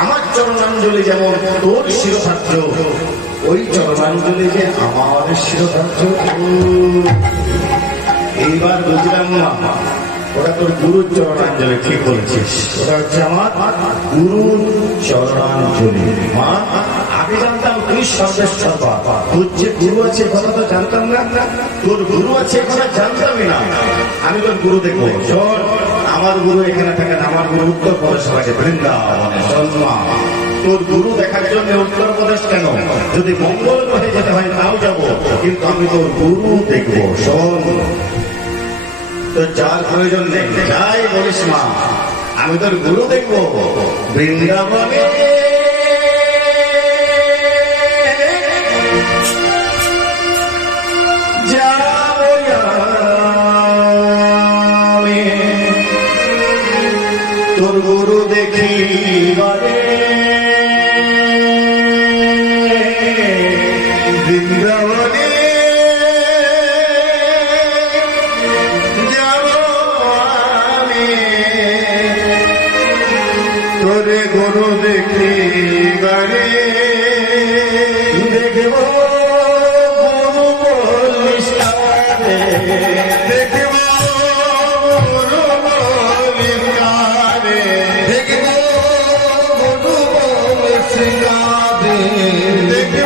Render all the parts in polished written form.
আমার চরণাঞ্জলি যেমন তোর শিরোধার্য, ওই চরণাঞ্জলি যে আমার শিরোধার্য। এইবার বুঝলাম মা, ওটা তোর গুরুর চরণাঞ্জলি। ঠিক বলেছিস, ওটা হচ্ছে আমার গুরুর চরণাঞ্জলি। মা, আগে জানতাম তুই সর্বেশ্বর, তোর যে গুরু আছে কথা তো জানতাম না। তোর গুরু আছে কথা জানতামই না। আমি তোর গুরু দেখবো। শোন, আমার গুরু এখানে থাকেন, আমার গুরু উত্তর প্রদেশ লাগে, বৃন্দাবনে। শোন মা, তোর গুরু দেখার জন্য উত্তর প্রদেশ কেন, যদি মঙ্গল গ্রহে যেতে হয় তাও যাবো, কিন্তু আমি তোর গুরু দেখবো। শোন, তো যার প্রয়োজন নেই, যাই বলিস মা, আমি তোর গুরু দেখবো বৃন্দাবনে। তোর গুরু দেখিবারে বৃন্দাবনে যাব আমি, তোরে গুরু দেখিবারে দেখব গুরু বলিস রে, দেখব গুরু বলিস রে, দেখব গুরু বলিস রে, দেখব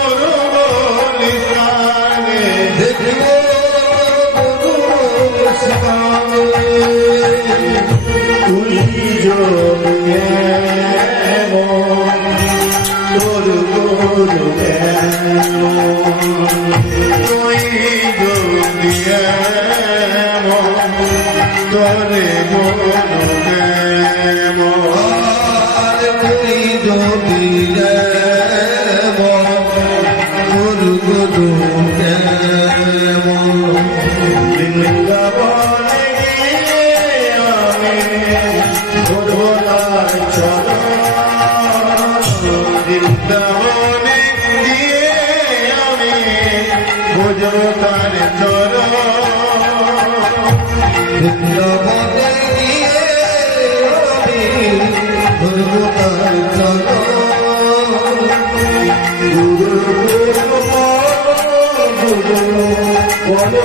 গুরু বলিস রে, দেখব গুরু বলিস রে। তুই জগে তোর গুরু তুই জগে তোরে গুরু তুই যদি গুরু গুরু বৃন্দাবনে আমি ধরবো তার চরণ, বৃন্দাবনে গিয়ে আমি বুঝবো তার চরণ, বৃন্দাবনে গিয়ে আমি বুঝবো তার চরণ। গুরু গুরু বলো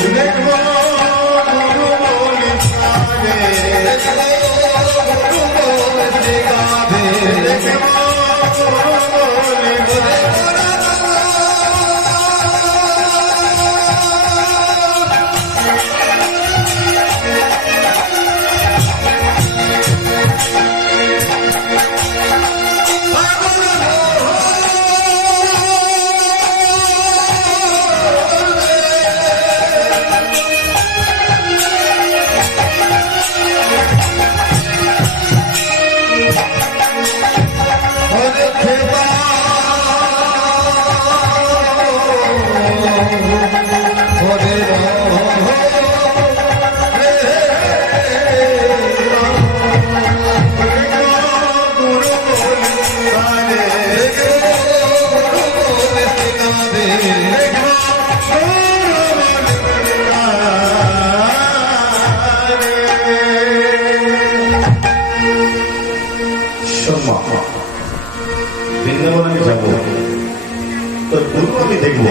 দেখবো গুরু বলিস রে, দেখবো গুরু বলিস রে, দেখবো গুরু বলিস রে। বৃন্দাবনে যাবো, তোর গুরু আমি দেখবো।